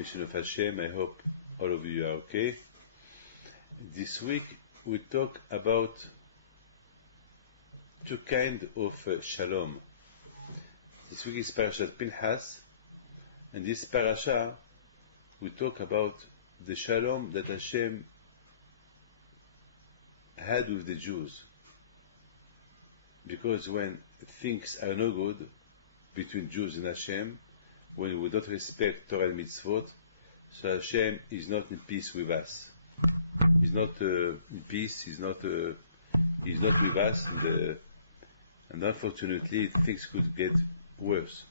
permission of Hashem, I hope all of you are okay. This week we talk about two kinds of shalom. This week is Parsha Pinchas, and this Parasha we talk about the shalom that Hashem had with the Jews. Because when things are no good between Jews and Hashem, when we don't respect Torah and mitzvot, so Hashem is not in peace with us. He's not in peace. He's not with us, and unfortunately, things could get worse.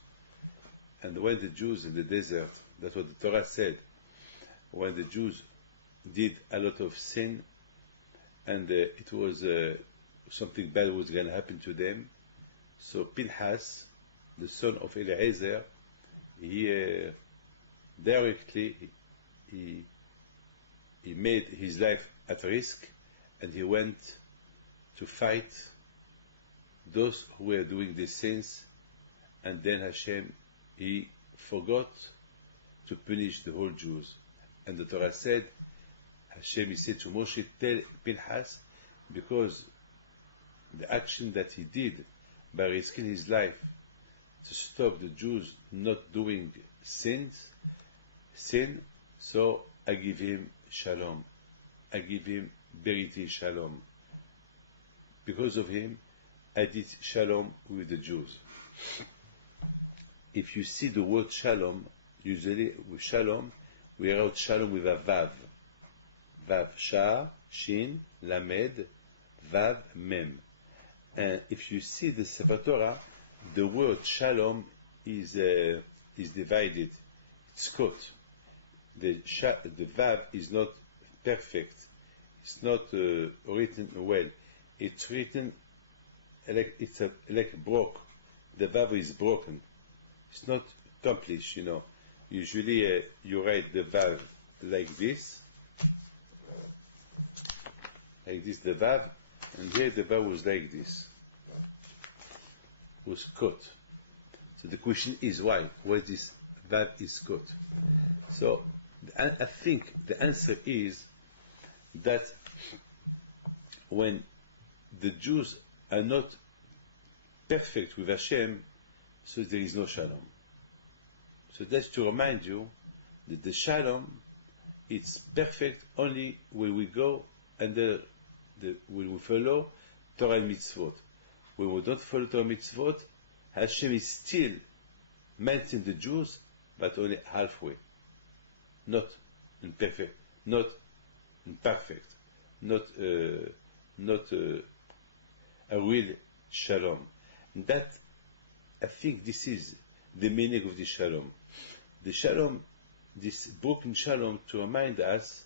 And when the Jews in the desert, that's what the Torah said, when the Jews did a lot of sin, and it was something bad was going to happen to them, so Pinchas, the son of Eliezer, he directly made his life at risk, and he went to fight those who were doing these sins. And then Hashem, he forgot to punish the whole Jews. And the Torah said, Hashem, he said to Moshe, tell Pinchas, because the action that he did by risking his life to stop the Jews not doing sin, so I give him shalom. I give him Beriti shalom. Because of him, I did shalom with the Jews. If you see the word shalom, usually with shalom, we write shalom with a vav. Vav, sha, shin, lamed, vav, mem. And if you see the Sefer Torah, the word shalom is divided. It's cut. The vav is not perfect. It's not written well. It's written like broke. The vav is broken. It's not accomplished, you know. Usually you write the vav like this, the vav, and here the vav was like this, was cut. So the question is why? Why this vav is cut? So I think the answer is that when the Jews are not perfect with Hashem, so there is no shalom. So that's to remind you that the shalom, it's perfect only when we go under when we follow Torah and mitzvot. When we don't follow Torah and mitzvot, Hashem is still mentioning the Jews, but only halfway. Not imperfect, not imperfect, not a real shalom. And that, I think this is the meaning of the shalom. The shalom, this broken shalom, to remind us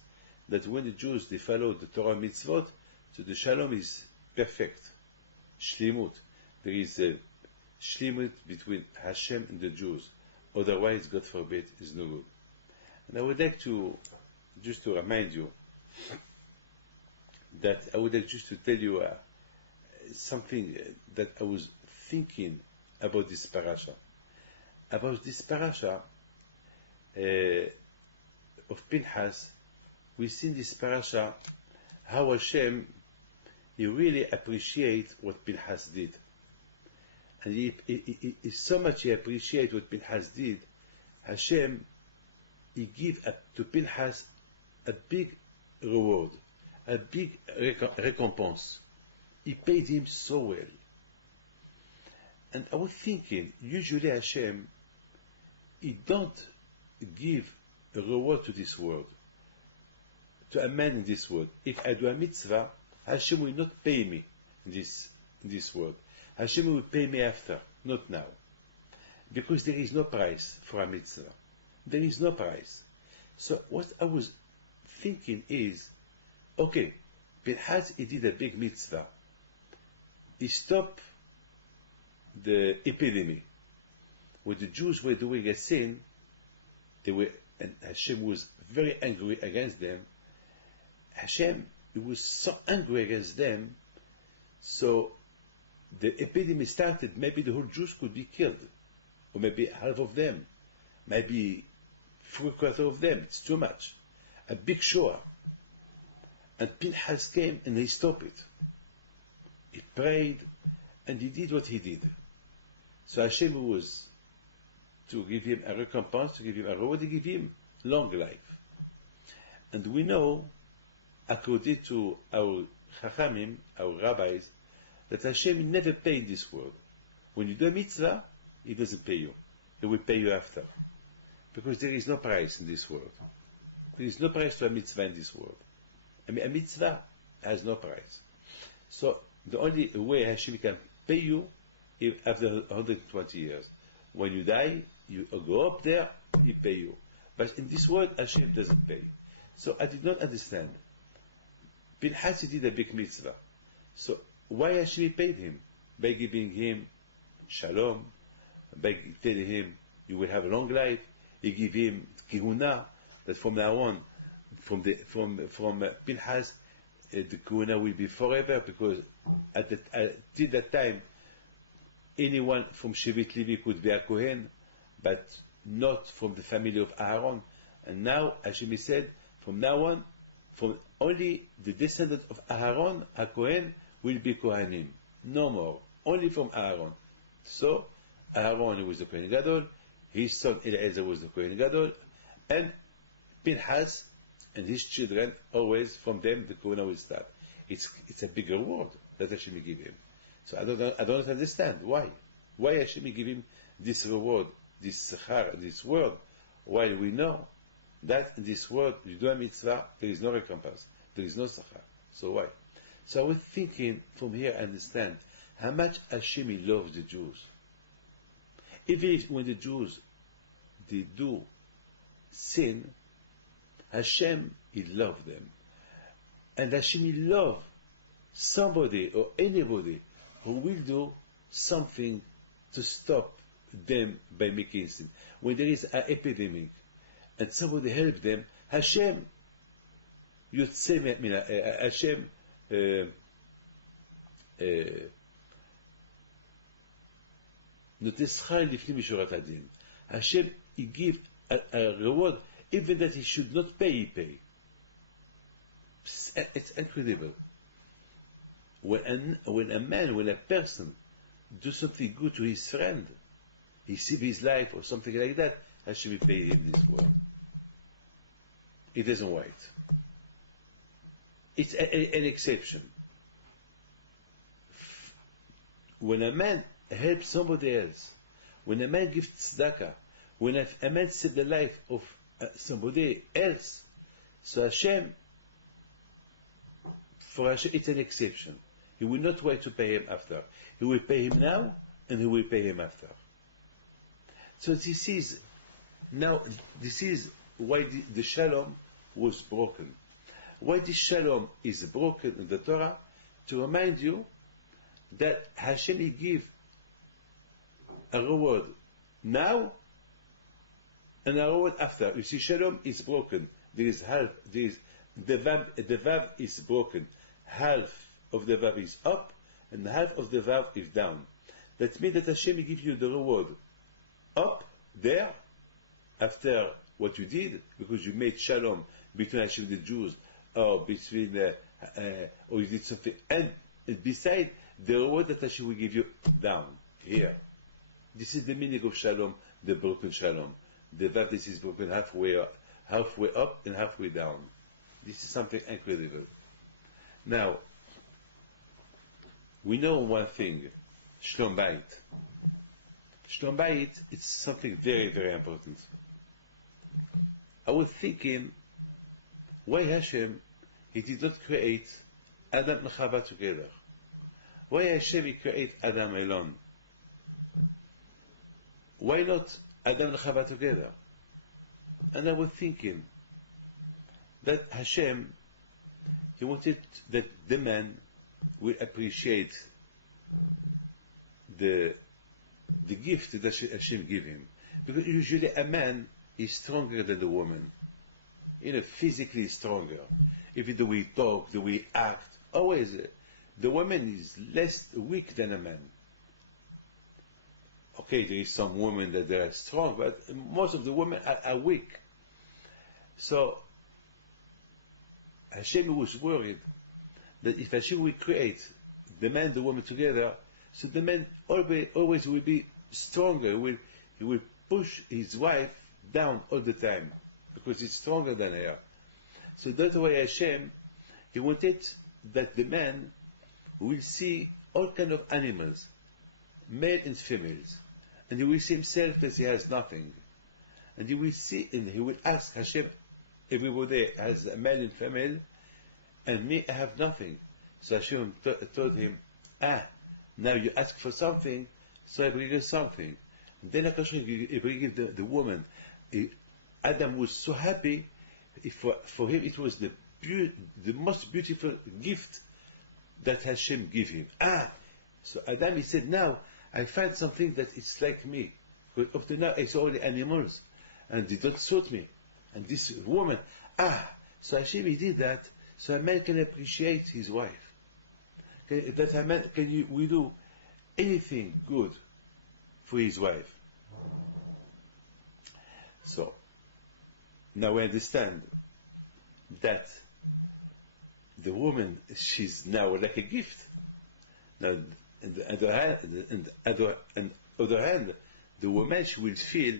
that when the Jews, they follow the Torah mitzvot, so the shalom is perfect. Shlimut. There is a shlimut between Hashem and the Jews. Otherwise, God forbid, is no good. And I would like to, just to remind you, that I would like just to tell you something that I was thinking about this parasha. About this parasha of Pinchas, we see in this parasha how Hashem, he really appreciates what Pinchas did. And he so much he appreciates what Pinchas did, Hashem, he gave to Pinchas a big reward, a big recompense. He paid him so well. And I was thinking, usually Hashem, he don't give a reward to this world, to a man in this world. If I do a mitzvah, Hashem will not pay me in this world. Hashem will pay me after, not now. Because there is no price for a mitzvah. There is no price. So what I was thinking is, okay, Pinchas, he did a big mitzvah. He stopped the epidemic. When the Jews were doing a sin, and Hashem was very angry against them. Hashem, he was so angry against them, so the epidemic started. Maybe the whole Jews could be killed, or maybe half of them, maybe 3/4 of them. It's too much. A big shoah. And Pinchas came and he stopped it. He prayed and he did what he did. So Hashem was to give him a recompense, to give him a reward, to give him long life. And we know, according to our Chachamim, our rabbis, that Hashem never paid this world. When you do a mitzvah, He doesn't pay you. He will pay you after. Because there is no price in this world. There is no price to a mitzvah in this world. I mean, a mitzvah has no price. So the only way Hashem can pay you is after 120 years. When you die, you go up there, He pay you. But in this world, Hashem doesn't pay. So I did not understand. Pinchas did a big mitzvah. So why Hashem paid him? By giving him Shlom, by telling him you will have a long life. He give him kihuna, that from now on, from Pinchas, the kihuna will be forever, because till that time, anyone from Shevet Levi could be a Kohen, but not from the family of Aaron. And now Hashem said, from now on, from only the descendant of Aaron, a Kohen, will be Kohanim. No more. Only from Aaron. So, Aaron was the Kohen Gadol, his son Eliezer was the Kohen Gadol, and Pinchas and his children, always from them the Kohen will start. It's a big reward that Hashem give him. So I don't understand why. Why Hashem give him this reward, this sechar, this word, while we know that in this world, you do a mitzvah, there is no recompense, there is no sechar. So why? So I was thinking from here, I understand how much Hashem loves the Jews. Even if when the Jews, they do sin, Hashem, He loves them. And Hashem loves somebody or anybody who will do something to stop them by making sin. When there is an epidemic and somebody help them, Hashem, Hashem, Hashem, He give a reward, even that He should not pay, He pay. It's incredible. When a person do something good to his friend, he save his life or something like that, Hashem will pay him this world. He doesn't wait. It's an exception. When a man helps somebody else, when a man gives tzedakah, when a man saves the life of somebody else, so Hashem, for Hashem, it's an exception. He will not wait to pay him after. He will pay him now, and He will pay him after. So this is why the Shalom was broken. Why the Shalom is broken in the Torah? To remind you that Hashem will give a reward now and a reward after. You see, Shalom is broken. There is half. The vav is broken. Half of the vav is up, and half of the vav is down. That means that Hashem will give you the reward up there after what you did, because you made Shalom between Hashem and the Jews, or between, or you did something, and beside the reward that Hashem will give you down here. This is the meaning of Shalom, the broken Shalom. The vav, this is broken halfway up and halfway down. This is something incredible. Now, we know one thing, Shlom Bayit. Shlom Bayit, it's something very, very important. I was thinking, why Hashem, He did not create Adam and Chava together? Why Hashem, He create Adam alone? Why not Adam and Chava together? And I was thinking that Hashem, He wanted that the man will appreciate the gift that Hashem give him. Because usually a man is stronger than the woman. Physically stronger. Even the way he talk, the way he act, always the woman is less weak than a man. Okay, there is some women that they are strong, but most of the women are weak. So Hashem was worried that if Hashem will create the man and the woman together, so the man always will be stronger. He will push his wife down all the time because he's stronger than her. So that's why Hashem, he wanted that the man will see all kind of animals, male and females, and he will see himself that he has nothing. And he will see, and he will ask Hashem, everybody has a male and female, and me, I have nothing. So Hashem told him, now you ask for something, so I bring you something. And then he bring the woman. Adam was so happy, for him it was the most beautiful gift that Hashem gave him. So Adam, he said, now I find something that is like me. Because up to now I saw all the animals, and they don't suit me. And this woman, so Hashem, he did that, so a man can appreciate his wife. That a man we do anything good for his wife. So now we understand that the woman, she's now like a gift. Now, on the other hand, the woman, she will feel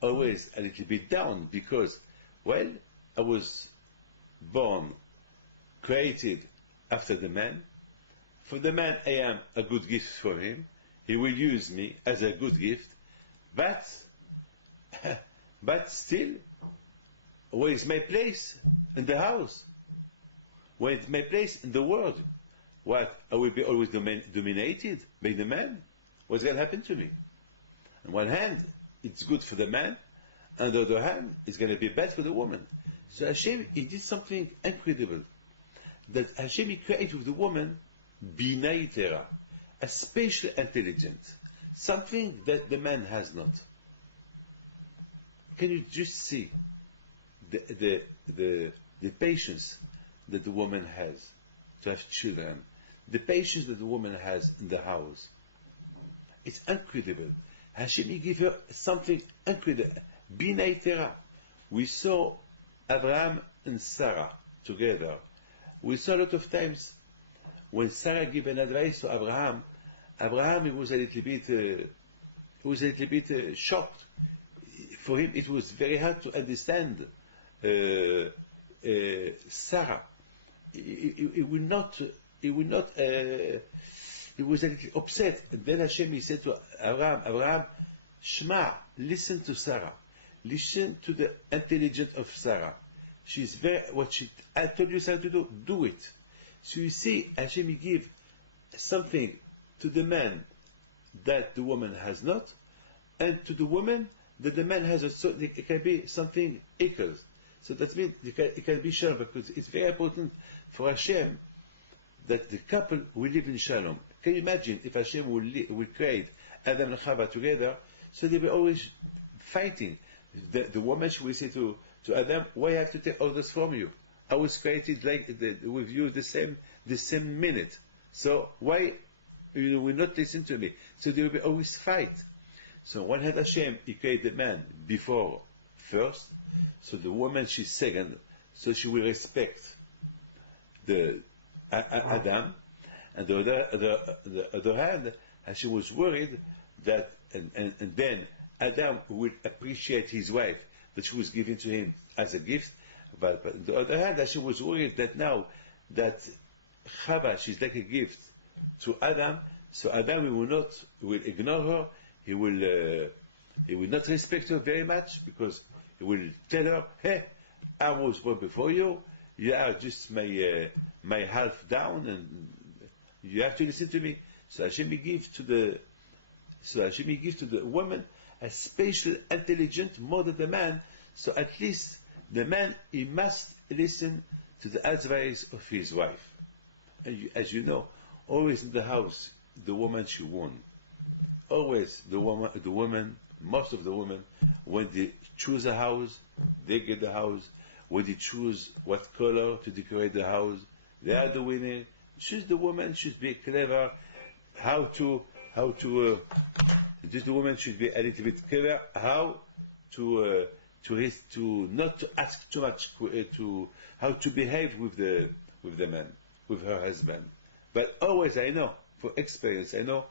always a little bit down because, well, I was born, created after the man. For the man, I am a good gift for him. He will use me as a good gift, but still, where is my place in the house? Where is my place in the world? What, I will be always dominated by the man? What's going to happen to me? On one hand, it's good for the man, on the other hand, it's going to be bad for the woman. So Hashem, he did something incredible. That Hashem, he created with the woman Bina Yitera, a special intelligence, something that the man has not. Can you just see the patience that the woman has to have children, the patience that the woman has in the house? It's incredible. Hashem, he gave her something incredible. Bina Yitera. We saw Abraham and Sarah together. We saw a lot of times when Sarah gave an advice to Abraham, he was a little bit shocked. For him, it was very hard to understand Sarah. He was a little upset. And then Hashem, he said to Abraham, Shema, listen to Sarah. Listen to the intelligence of Sarah. She's I told you Sarah to do it. So you see, Hashem, he give something to the man that the woman has not, and to the woman that the man has. It can be something equals. So that means it can be shalom, because it's very important for Hashem that the couple will live in shalom. Can you imagine if Hashem will create Adam and Chava together, so they will always fighting. The woman, she will say to Adam, why I have to take orders from you? I was created with you the same minute. So why you will not listen to me? So they will be always fight. So one hand Hashem, he created the man before first, so the woman, she's second, so she will respect the Adam. And the other hand, Hashem was worried that, and then Adam will appreciate his wife that she was given to him as a gift. But on the other hand, Hashem was worried that now that Chava, she's like a gift to Adam, so Adam will ignore her. He will not respect her very much, because he will tell her, hey, I was born before you. You are just my half down, and you have to listen to me. So Hashem gives to the woman a special intelligence more than the man. So at least the man, he must listen to the advice of his wife. And as you know, always in the house, the woman, she won. Always the woman, most of the women, when they choose a house, they get the house. When they choose what color to decorate the house, they are the winner. She's the woman, should be clever. Just the woman should be a little bit clever how to to not to ask too much to how to behave with the man, with her husband. But always, I know, for experience, I know,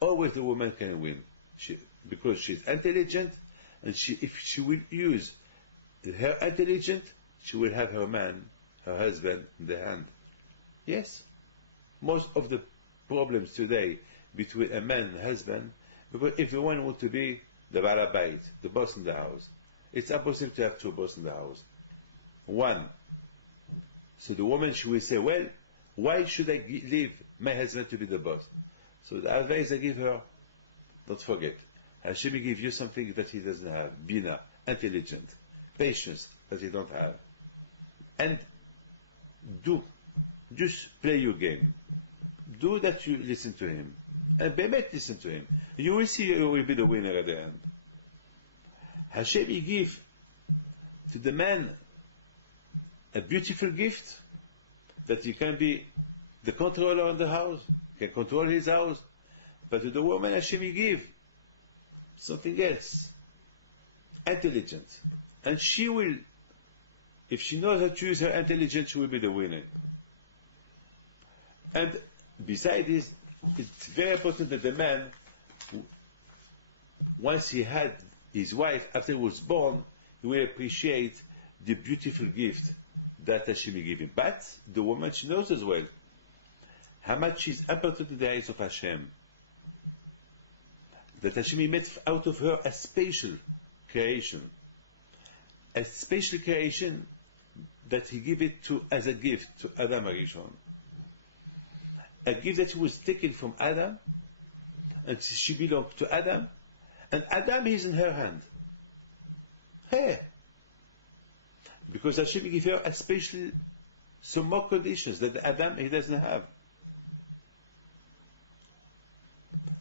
always the woman can win. Because she's intelligent, and if she will use her intelligence, she will have her man, her husband, in the hand. Yes, most of the problems today between a man and husband, because if the one wants to be the Bayit, the boss in the house, it's impossible to have two bosses in the house. One. So the woman, she will say, well, why should I leave my husband to be the boss? So the advice I give her, don't forget, Hashem will give you something that he doesn't have. Bina, intelligent, patience that he don't have. And just play your game. Do that you listen to him. And Bemet listen to him. You will see you will be the winner at the end. Hashem will give to the man a beautiful gift that he can be the controller of the house, can control his house. But to the woman, Hashem will give something else, intelligent. And she will, if she knows how to use her intelligence, she will be the winner. And besides this, it's very important that the man, once he had his wife, after he was born, he will appreciate the beautiful gift that Hashem will give him. But the woman, she knows as well how much is important in the eyes of Hashem. That Hashem made out of her a special creation. A special creation that he gave it to as a gift to Adam Arishon. A gift that was taken from Adam, and she belonged to Adam, and Adam is in her hand. Hey! Because Hashem gave her a special, some more conditions that Adam, he doesn't have.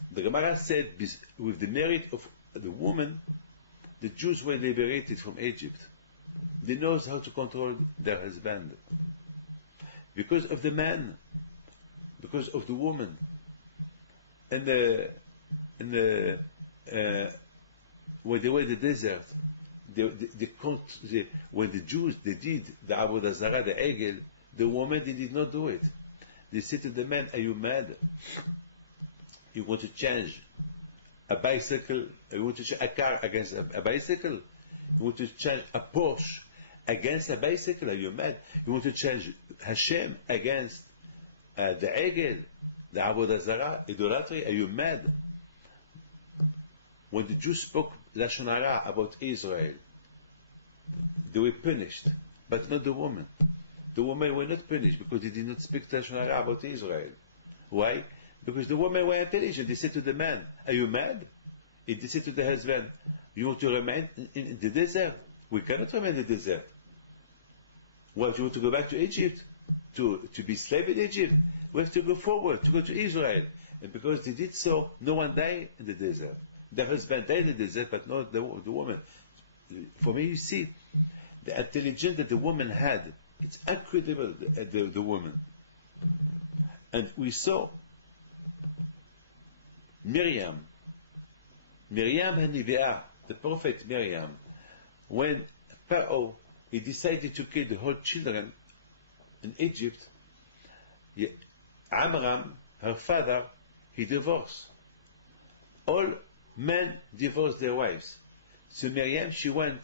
The Gemara said, with the merit of the woman, the Jews were liberated from Egypt. They know how to control their husband. Because of the man, because of the woman. And when they were in the desert, when the Jews, they did the Avodah Zarah, the Egel, the woman, they did not do it. They said to the man, are you mad? You want to change a bicycle, you want to change a car against a bicycle? You want to change a Porsche against a bicycle? Are you mad? You want to change Hashem against the Egel, the Avodah Zarah, idolatry? Are you mad? When the Jews spoke Lashon Hara about Israel, they were punished, but not the woman. The women were not punished because they did not speak Lashon Hara about Israel. Why? Because the women were intelligent. They said to the man, are you mad? They said to the husband, you want to remain in the desert? We cannot remain in the desert. Well, if you want to go back to Egypt, to be slave in Egypt, we have to go forward, to go to Israel. And because they did so, no one died in the desert. The husband died in the desert, but not the woman. For me, you see, the intelligence that the woman had, it's incredible, the woman. And we saw Miriam Haniviah, the prophet Miriam, when Pharaoh, he decided to kill the whole children in Egypt, Amram, her father, he divorced. All men divorced their wives. So Miriam, she went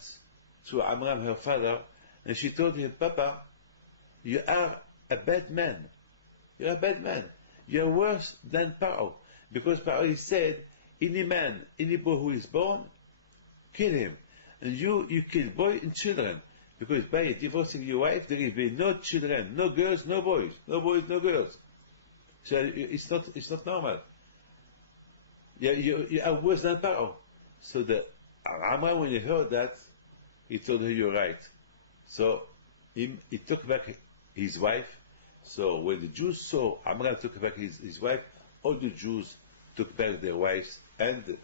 to Amram, her father, and she told him, Papa, you are a bad man. You're a bad man. You're worse than Pharaoh. Because Pharaoh, he said, any man, any boy who is born, kill him. And you kill boys and children. Because by divorcing your wife, there will be no children, no girls, no boys. No boys, no girls. So it's not normal. You are worse than Pharaoh. So Amram, when he heard that, he told her, you're right. So he took back his wife. So when the Jews saw Amram took back his wife, all the Jews took back their wives, and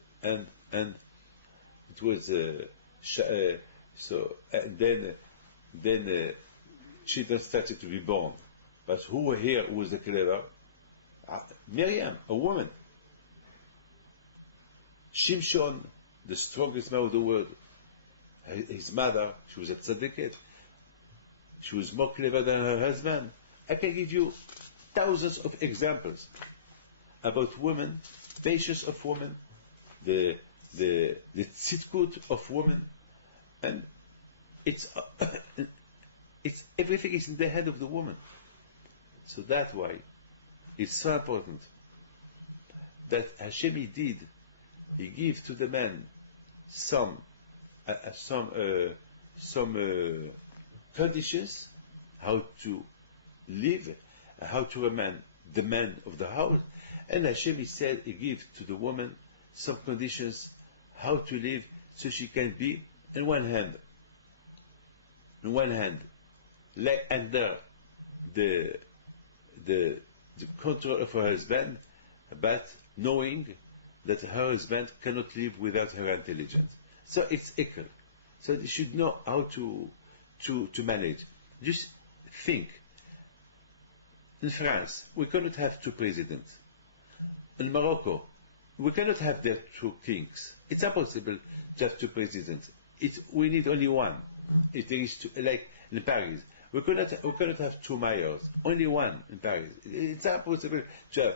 it was then children started to be born. But who were here? Who was the clever? Miriam, a woman. Shimshon, the strongest man of the world. his mother, she was a tzaddiket. She was more clever than her husband. I can give you thousands of examples about women, patience of women, the tzidkut of women, and it's everything is in the hand of the woman. So that's why it's so important that Hashem He gave to the man some conditions how to live, how to remain the man of the house, and Hashem He said He gave to the woman some conditions how to live so she can be in one hand, like under the control of her husband, but knowing that her husband cannot live without her intelligence. So it's equal. So they should know how to manage. Just think. In France, we cannot have two presidents. In Morocco, we cannot have there two kings. It's impossible to have two presidents. We need only one. If there is two, like in Paris, we cannot have two mayors. Only one in Paris. It's impossible to have.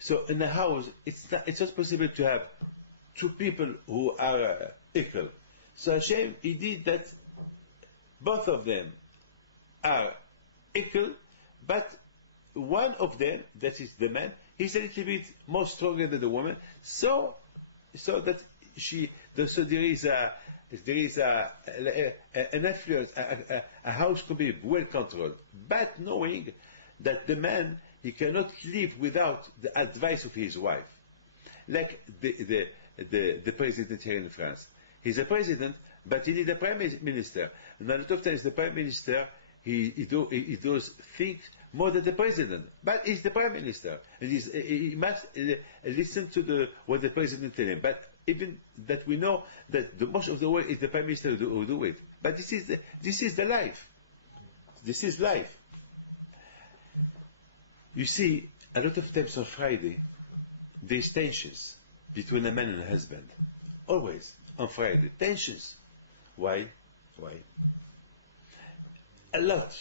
So in the house, it's not possible to have two people who are equal. So Hashem, He did that both of them are equal, but one of them, that is the man, he's a little bit more stronger than the woman, so that there is an influence, a house could be well controlled, but knowing that the man, he cannot live without the advice of his wife. Like the president here in France. He's a president, but he needs a prime minister. And a lot of times the prime minister, he does things more than the president. But he's the prime minister. And he must listen to what the president tells him. But even that we know that the most of the work is the prime minister who do it. But this is the life. This is life. You see, a lot of times on Friday, there's tensions between a man and a husband. Always on Friday. Tensions. Why? A lot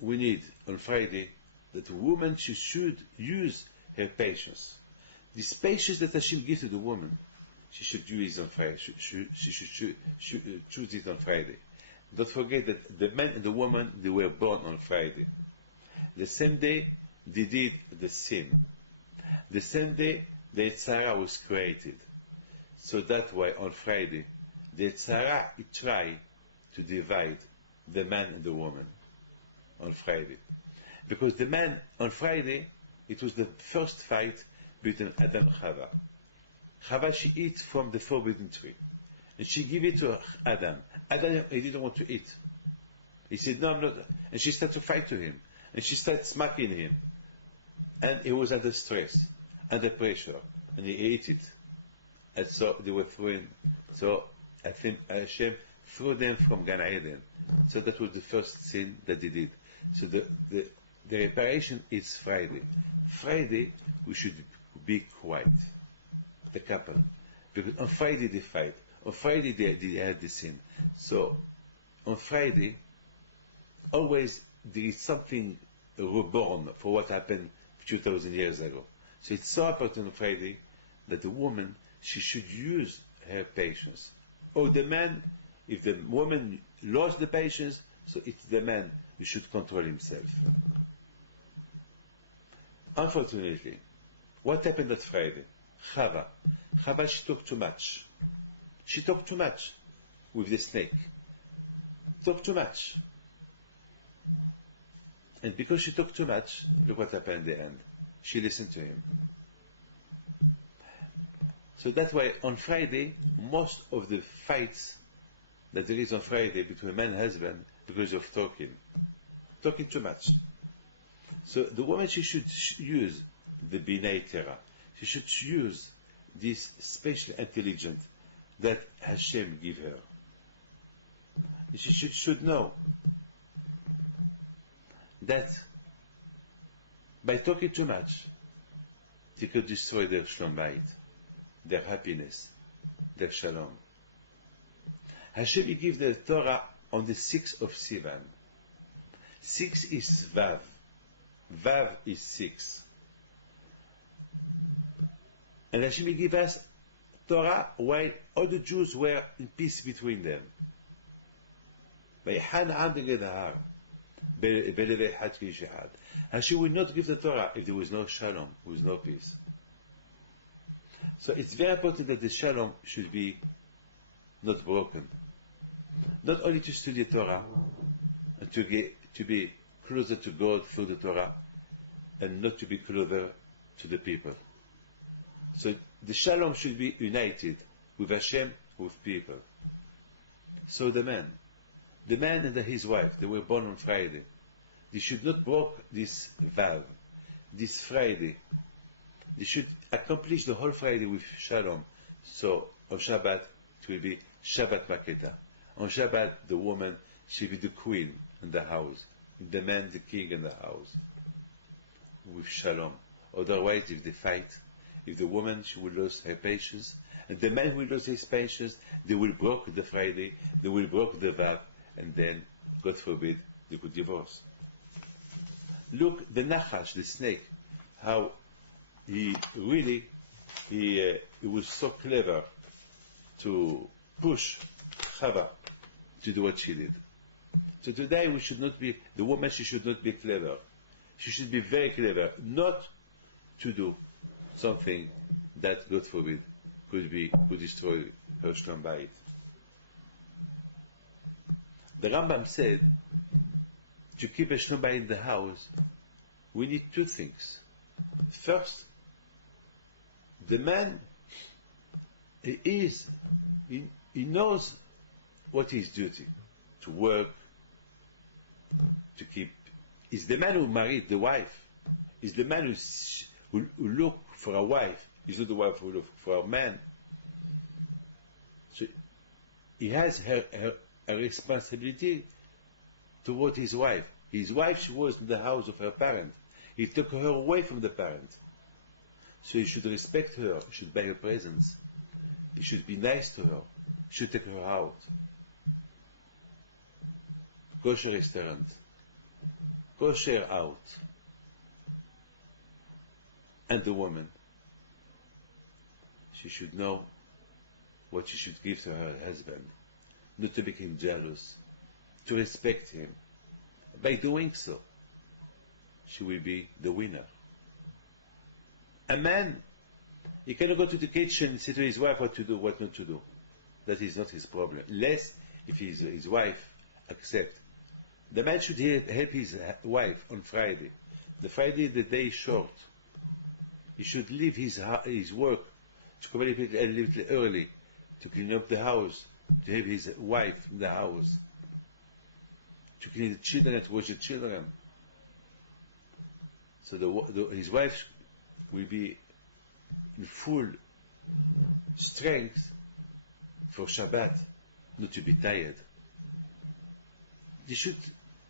we need on Friday that a woman should use her patience. This patience that Hashem gives to the woman, she should use it on Friday. She should choose it on Friday. Don't forget that the man and the woman, they were born on Friday. The same day they did the sin. The same day the Tzara was created. So that's why on Friday the Tzara tried to divide the man and the woman on Friday. Because the man on Friday, it was the first fight between Adam and Chava. Chava, she eats from the forbidden tree. And she gave it to Adam. Adam, he didn't want to eat. He said, no, I'm not. And she started to fight to him. And she started smacking him. And he was under stress, under pressure. And he ate it. And so they were thrown. So I think Hashem threw them from Gan Eden. So that was the first sin that they did. So the reparation is Friday. Friday, we should be quiet, the couple. Because on Friday they fight. On Friday they have the sin. So on Friday, always there is something reborn for what happened 2,000 years ago. So it's so important on Friday that the woman, she should use her patience. Or the man, if the woman lost the patience, so it's the man who should control himself. Unfortunately, what happened that Friday? Chava, she talked too much. She talked too much with the snake. Talked too much. And because she talked too much, look what happened in the end. She listened to him. So that's why on Friday, most of the fights that there is on Friday between man and husband, because of talking too much. So the woman, she should use the Binei Torah. She should use this special intelligence that Hashem give her. She should know that by talking too much, they could destroy their Shlom Bayit, their happiness, their Shalom. Hashem, He give the Torah on the 6th of Sivan. 6 is Vav. Vav is 6. And Hashem, He give us Torah while all the Jews were in peace between them. Hashem will not give the Torah if there was no Shalom, there was no peace. So it's very important that the Shalom should be not broken. Not only to study Torah, and to be closer to God through the Torah, and not to be closer to the people. So the Shalom should be united with Hashem, with people. So the man and his wife, they were born on Friday. They should not break this Vav, this Friday. They should accomplish the whole Friday with Shalom. So on Shabbat, it will be Shabbat Makeda. On Shabbat, the woman should be the queen in the house, the man the king in the house, with Shalom. Otherwise, if they fight, if the woman, she will lose her patience, and the man will lose his patience, they will break the Friday, they will break the Vav, and then, God forbid, they could divorce. Look, the Nachash, the snake, how he was so clever to push Chava to do what she did. So today we should not be, the woman, she should not be clever. She should be very clever, not to do something that, God forbid, could destroy her Shlom Bayit. The Rambam said, to keep a Shlom Bayit in the house, we need two things. First, the man, he knows what his duty, to work, to keep. Is the man who married the wife, is the man who look for a wife, is not the wife who look for a man. So he has a responsibility toward his wife. His wife, she was in the house of her parent. He took her away from the parent. So he should respect her, he should buy her presents, he should be nice to her, he should take her out. Kosher restaurant, kosher out. And the woman, she should know what she should give to her husband, not to make him jealous, to respect him. By doing so, she will be the winner. A man, he cannot go to the kitchen and say to his wife what to do, what not to do. That is not his problem. Less if his wife accepts. The man should help his wife on Friday. The Friday, the day is short. He should leave his work to come a little early to clean up the house, to help his wife in the house, to clean the children, to watch the children. So his wife will be in full strength for Shabbat, not to be tired. They should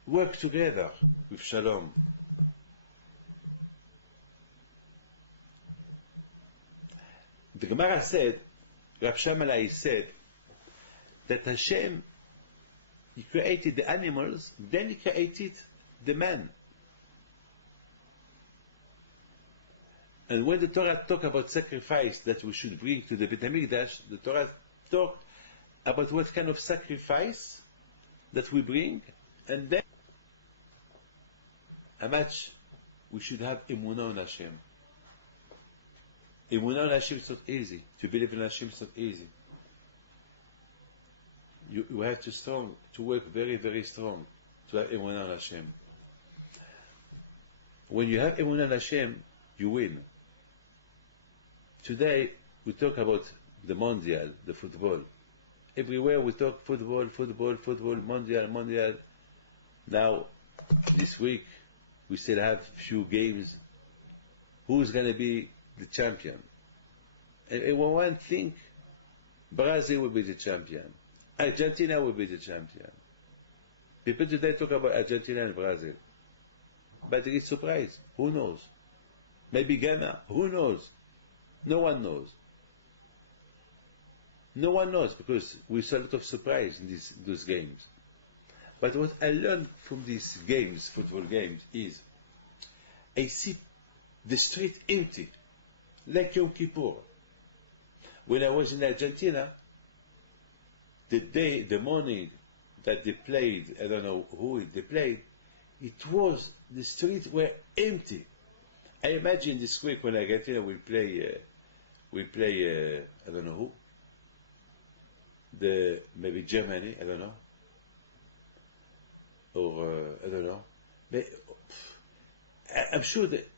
work together with Shalom. The Gemara said, Rab Shamalai said, that Hashem, He created the animals, then He created the man. And when the Torah talk about sacrifice that we should bring to the Beit HaMikdash, the Torah talk about what kind of sacrifice that we bring, and then how much we should have emunah on Hashem. Emunah on Hashem is not easy. To believe in Hashem is not easy. You have to work very, very strong to have emunah on Hashem. When you have emunah on Hashem, you win. Today, we talk about the Mondial, the football. Everywhere we talk football, Mondial. Now, this week, we still have few games. Who's going to be the champion? And one think Brazil will be the champion. Argentina will be the champion. People today talk about Argentina and Brazil. But it's surprise. Who knows? Maybe Ghana. Who knows? No one knows. No one knows because we saw a lot of surprise in those games. But what I learned from these games, football games, is I see the street empty, like Yom Kippur. When I was in Argentina, the morning that they played, I don't know who they played, the streets were empty. I imagine this week when Argentina will play, I don't know who, maybe Germany, I don't know, or I don't know. But I'm sure that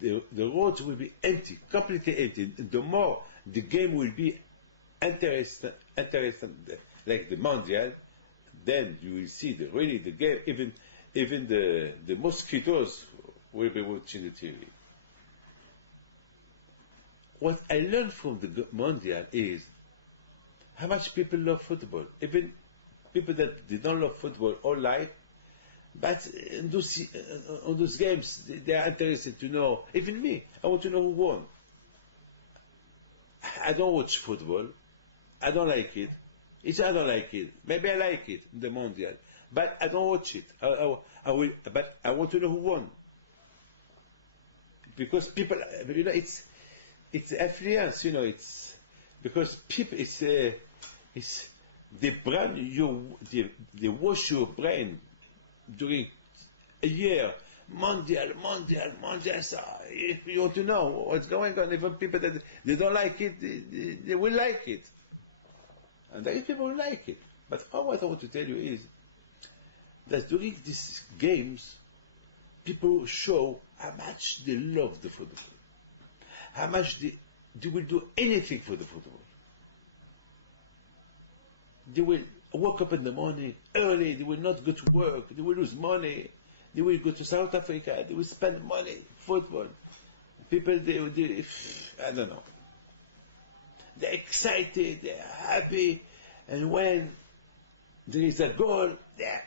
the roads will be empty, completely empty. The more the game will be interesting, like the Mondial, then you will see really the game. Even the mosquitoes will be watching the TV. What I learned from the Mondial is how much people love football. Even people that they don't love football all life, but on those games they are interested to know. Even me, I want to know who won. I don't watch football. I don't like it. I don't like it. Maybe I like it, the Mondial, but I don't watch it. I will, but I want to know who won. Because people, it's affluence, it's because people, they wash your brain during a year. Mondial. So if you want to know what's going on, even people that they don't like it, they will like it. And there is people who like it. But what I want to tell you is that during these games, people show how much they love the football, how much they will do anything for the football. They will wake up in the morning early, they will not go to work, they will lose money, they will go to South Africa, they will spend money, football. People, I don't know. They're excited, they're happy, and when there is a goal, they're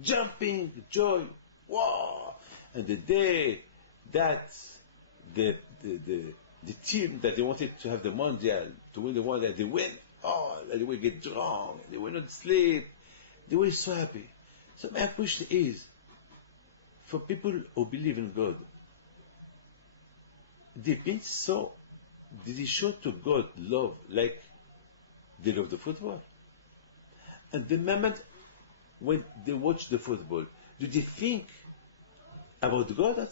jumping, joy, wow! And the day that the team that they wanted to have the Mondial, to win the Mondial, they win, they will get drunk, they will not sleep, they were so happy. So my question is, for people who believe in God, did he show to God love like they love the football? And the moment when they watch the football, do they think about God?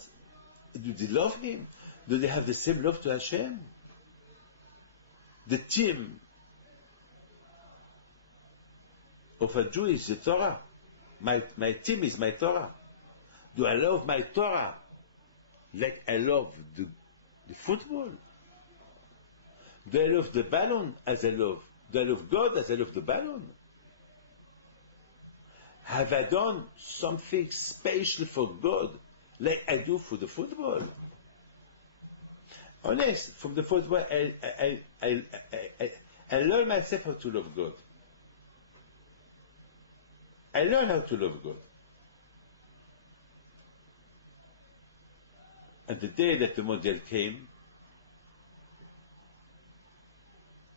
Do they love Him? Do they have the same love to Hashem? The team of a Jew is the Torah. My team is my Torah. Do I love my Torah like I love the football? Do I love the balloon as I love? Do I love God as I love the balloon? Have I done something special for God like I do for the football? Honest, from the football, I learn myself how to love God. I learn how to love God. And the day that the Mondial came,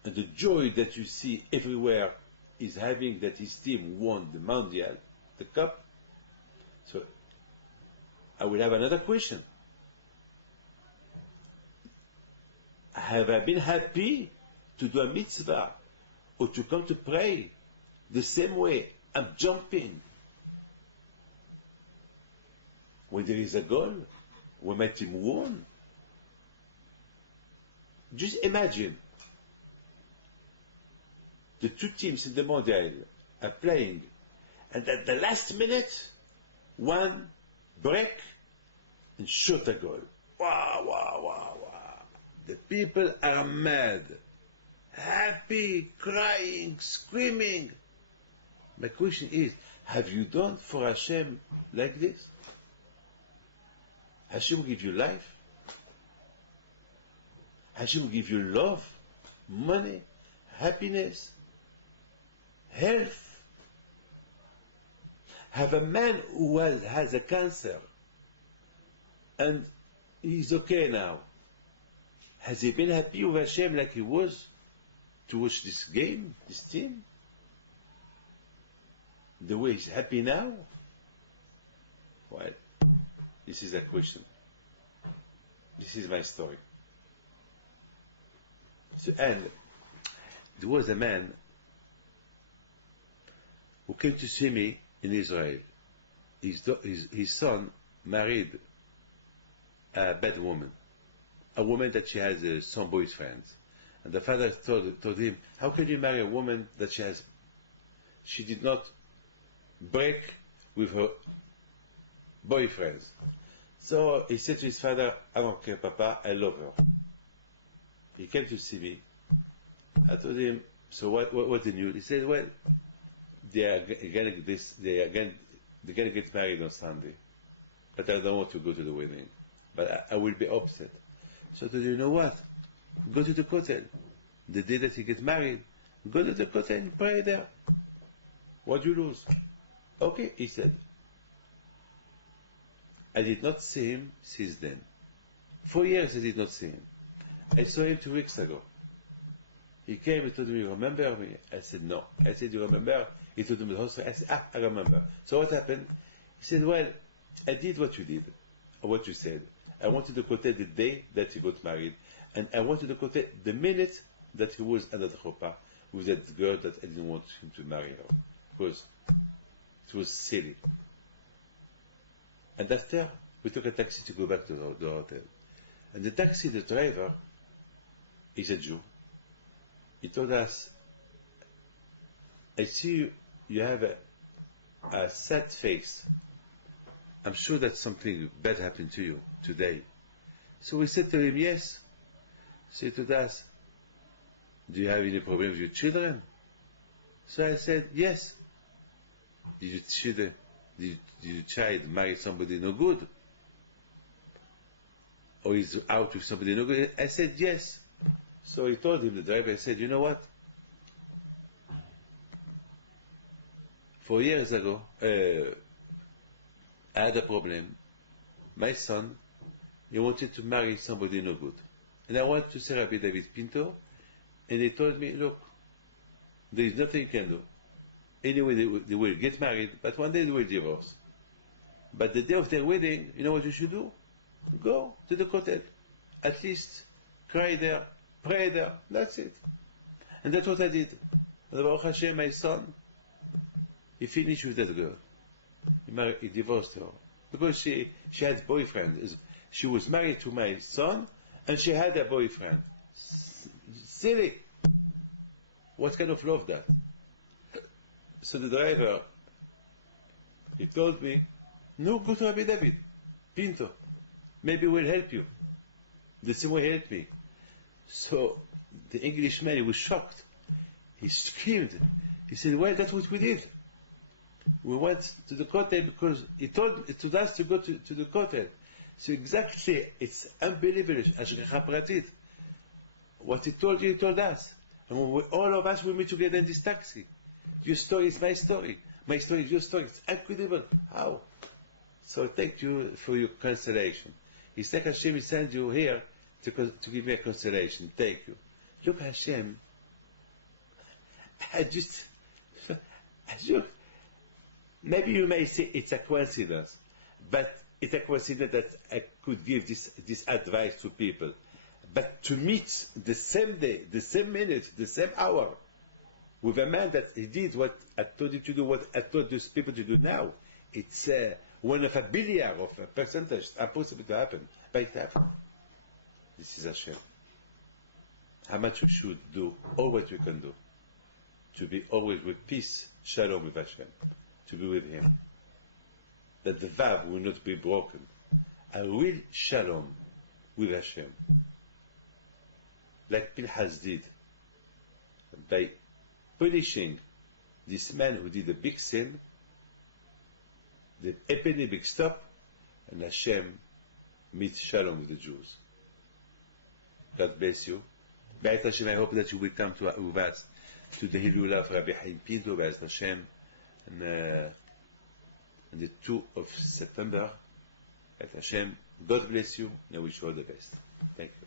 and the joy that you see everywhere is having that his team won the Mondial, the cup. So I will have another question. Have I been happy to do a mitzvah or to come to pray the same way I'm jumping when there is a goal, when my team won? Just imagine the two teams in the Mondial are playing, and at the last minute, one break and shoot a goal. Wow. The people are mad, happy, crying, screaming. My question is, have you done for Hashem like this? Hashem give you life. Hashem give you love, money, happiness, health. Have a man who has a cancer and he's okay now. Has he been happy with Hashem like he was to watch this game, this team? The way he's happy now? Well, this is a question. This is my story. So, and there was a man who came to see me in Israel. His son married a bad woman, a woman that she has some boyfriends. And the father told him, how can you marry a woman that she did not break with her boyfriends? So he said to his father, I don't care, Papa, I love her. He came to see me. I told him, so what the news? He said, well, they're gonna get married on Sunday, but I don't want to go to the wedding. But I will be upset. So I told him, you know what? Go to the kotel. The day that he gets married, go to the kotel and pray there. What do you lose? Okay, he said. I did not see him since then. 4 years I did not see him. I saw him 2 weeks ago. He came and told me, you remember me? I said, no. I said, you remember? He told me the whole story. I said, I remember. So what happened? He said, well, I did what you did, or what you said. I wanted to kotel the day that he got married, and I wanted to kotel the minute that he was under the chuppah with that girl that I didn't want him to marry her. Because it was silly. And after, we took a taxi to go back to the hotel. And the taxi, the driver, is a Jew. He told us, I see you have a sad face. I'm sure that something bad happened to you today. So we said to him, yes. So he told us, do you have any problem with your children? So I said, yes. Did your child marry somebody no good? Or is out with somebody no good? I said, yes. So he told him, the driver, I said, you know what? 4 years ago, I had a problem. My son, he wanted to marry somebody no good. And I went to Sir Rabbi David Pinto, and he told me, look, there is nothing you can do. Anyway, they will get married, but one day they will divorce. But the day of their wedding, you know what you should do? Go to the kotel. At least cry there, pray there. That's it. And that's what I did. And Baruch Hashem, my son, he finished with that girl. He divorced her. Because she had boyfriend. She was married to my son, and she had a boyfriend. Silly. What kind of love that? So the driver, he told me, no, go to Rabbi David Pinto. Maybe we'll help you. The same way he helped me. So the Englishman, he was shocked. He screamed. He said, well, that's what we did. We went to the kotel because he told us to go to the kotel. So exactly, it's unbelievable. Ashgacha pratit. What he told you, he told us. And all of us will meet together in this taxi. Your story is my story. My story is your story. It's incredible. How? So thank you for your consolation. It's like Hashem sent you here to give me a consolation. Thank you. Look, Hashem, maybe you may say it's a coincidence, but it's a coincidence that I could give this advice to people. But to meet the same day, the same minute, the same hour, with a man that he did what I told him to do, what I told those people to do now, it's one of a billion of a percentage impossible to happen, but it happened. This is Hashem. How much we should do, all what we can do, to be always with peace, shalom with Hashem, to be with Him. That the vav will not be broken. A real shalom with Hashem. Like Pinchas did, by punishing this man who did a big sin, the epidemic stopped, and Hashem meets shalom with the Jews. God bless you. Bayit Hashem, I hope that you will come with us to the Hilula of Rabbi Chaim Pinto, Bayit Hashem, on the 2nd of September. Bayit Hashem, God bless you, and I wish you all the best. Thank you.